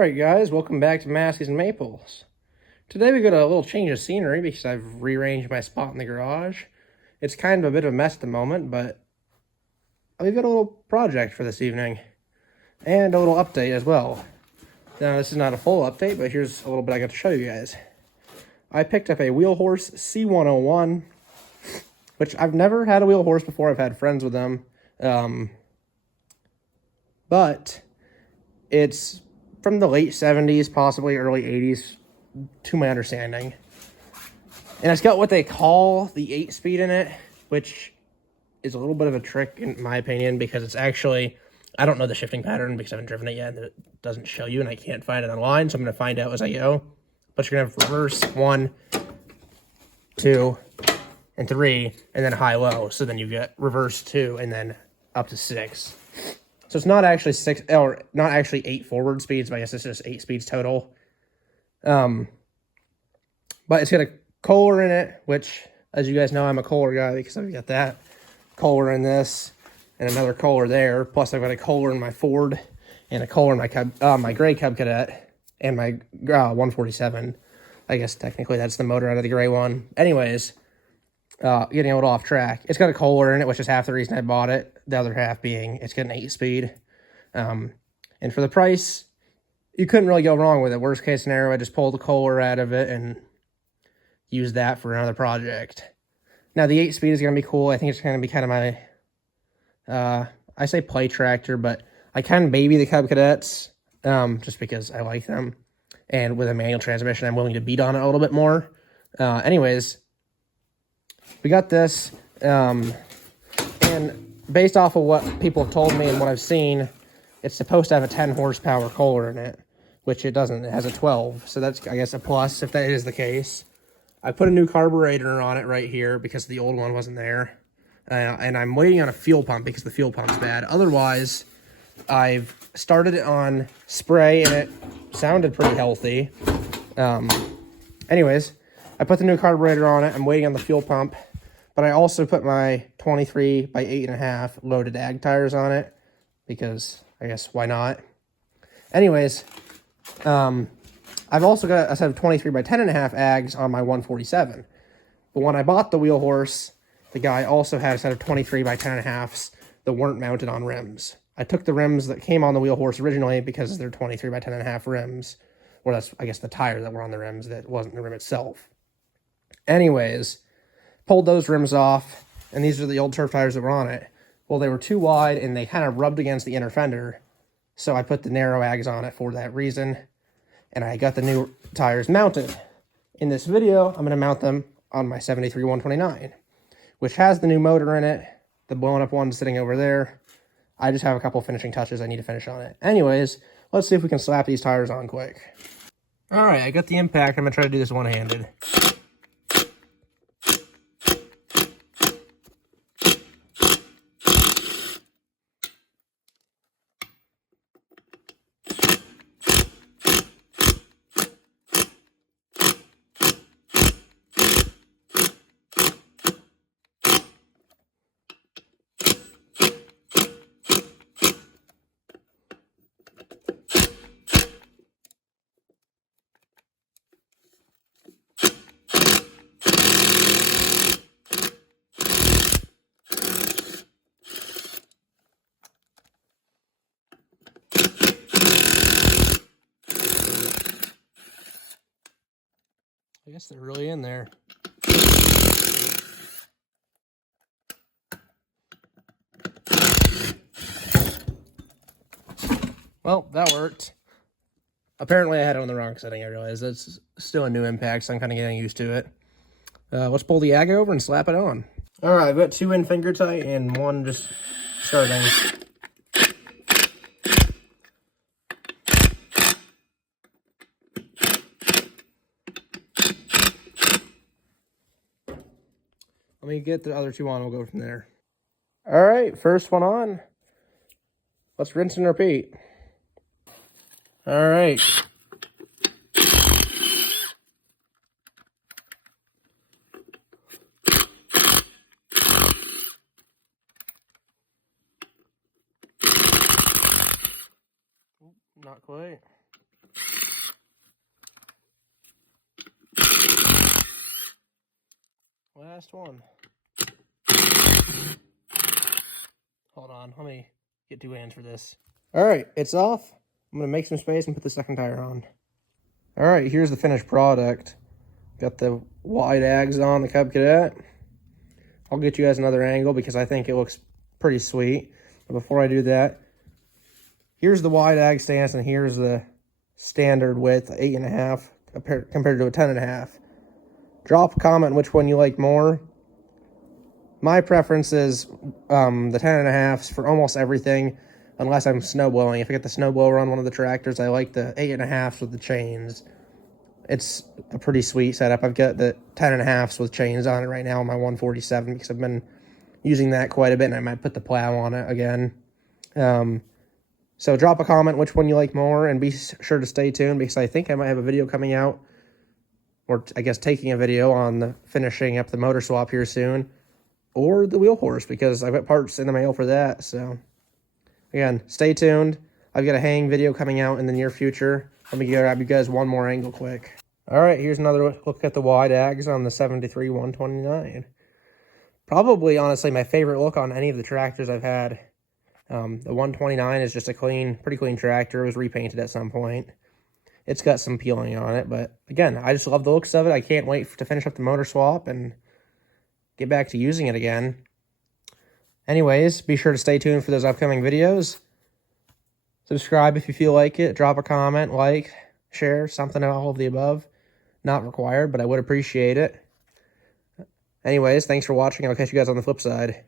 Alright guys, welcome back to Maskies and Maples. Today we got a little change of scenery because I've rearranged my spot in the garage. It's kind of a bit of a mess at the moment, but we've got a little project for this evening. And a little update as well. Now this is not a full update, but here's a little bit I got to show you guys. I picked up a Wheel Horse C101, which I've never had a Wheel Horse before. I've had friends with them. But it's from the late 70s, possibly early 80s, to my understanding. And it's got what they call the 8-speed in it, which is a little bit of a trick, in my opinion, because it's actually, I don't know the shifting pattern because I haven't driven it yet, and it doesn't show you, and I can't find it online, so I'm going to find out as I go. But you're going to have reverse 1, 2, and 3, and then high-low. So then you get reverse 2, and then up to 6. So it's not actually 6, or not actually 8 forward speeds, but I guess it's just 8 speeds total. But it's got a Kohler in it, which, as you guys know, I'm a Kohler guy because I've got that Kohler in this and another Kohler there. Plus, I've got a Kohler in my Ford and a Kohler in my gray Cub Cadet and my 147. I guess technically that's the motor out of the gray one. Anyways, getting a little off track. It's got a Kohler in it, which is half the reason I bought it. The other half being it's got an 8-speed. And for the price, you couldn't really go wrong with it. Worst case scenario, I just pulled the Kohler out of it and use that for another project. Now, the 8-speed is going to be cool. I think it's going to be kind of my, I say play tractor, but I kind of baby the Cub Cadets just because I like them. And with a manual transmission, I'm willing to beat on it a little bit more. Anyways, we got this, and based off of what people have told me and what I've seen, it's supposed to have a 10 horsepower Kohler in it, which it doesn't. It has a 12, so that's, I guess, a plus if that is the case. I put a new carburetor on it right here because the old one wasn't there, and I'm waiting on a fuel pump because the fuel pump's bad. Otherwise, I've started it on spray, and it sounded pretty healthy. Anyways, I put the new carburetor on it. I'm waiting on the fuel pump. But I also put my 23 by 8.5 loaded ag tires on it because I guess why not? Anyways, I've also got a set of 23 by 10.5 ags on my 147. But when I bought the Wheel Horse, the guy also had a set of 23 by 10.5s that weren't mounted on rims. I took the rims that came on the Wheel Horse originally because they're 23 by 10.5 rims, or that's, I guess, the tire that were on the rims that wasn't the rim itself. Anyways, pulled those rims off, and these are the old turf tires that were on it. Well, they were too wide, and they kind of rubbed against the inner fender, so I put the narrow ags on it for that reason, and I got the new tires mounted. In this video, I'm going to mount them on my 73 129, which has the new motor in it, the blown up one sitting over there. I just have a couple finishing touches I need to finish on it. Anyways, let's see if we can slap these tires on quick. Alright, I got the impact. I'm going to try to do this one-handed. I guess they're really in there. Well, that worked. Apparently I had it on the wrong setting, I realized. That's still a new impact, so I'm kind of getting used to it. Let's pull the ag over and slap it on. Alright, I've got 2 in finger tight and 1 just starting. Let me get the other 2 on, we'll go from there. Alright, first one on. Let's rinse and repeat. Alright. Not quite. last one. Hold on, let me get 2 hands for this. All right, it's off. I'm gonna make some space and put the second tire on. All right, here's the finished product. Got the wide ags on the Cub Cadet. I'll get you guys another angle because I think it looks pretty sweet. But before I do that, here's the wide ag stance and here's the standard width, 8.5 compared to a 10.5. Drop a comment which one you like more. My preference is the 10.5s for almost everything, unless I'm snowblowing. If I get the snowblower on one of the tractors, I like the 8.5s with the chains. It's a pretty sweet setup. I've got the 10.5s with chains on it right now on my 147 because I've been using that quite a bit, and I might put the plow on it again. So drop a comment which one you like more, and be sure to stay tuned because I think I might have a video coming out, or I guess taking a video on finishing up the motor swap here soon, or the wheel horse because I've got parts in the mail for that. So again, stay tuned. I've got a hang video coming out in the near future. Let me grab you guys one more angle quick. All right, here's another look at the wide ags on the 73 129. Probably, honestly, my favorite look on any of the tractors I've had. The 129 is just a pretty clean tractor. It was repainted at some point. It's got some peeling on it, but again, I just love the looks of it. I can't wait to finish up the motor swap and get back to using it again. Anyways, be sure to stay tuned for those upcoming videos. Subscribe if you feel like it. Drop a comment, like, share, something, all of the above. Not required, but I would appreciate it. Anyways, thanks for watching. I'll catch you guys on the flip side.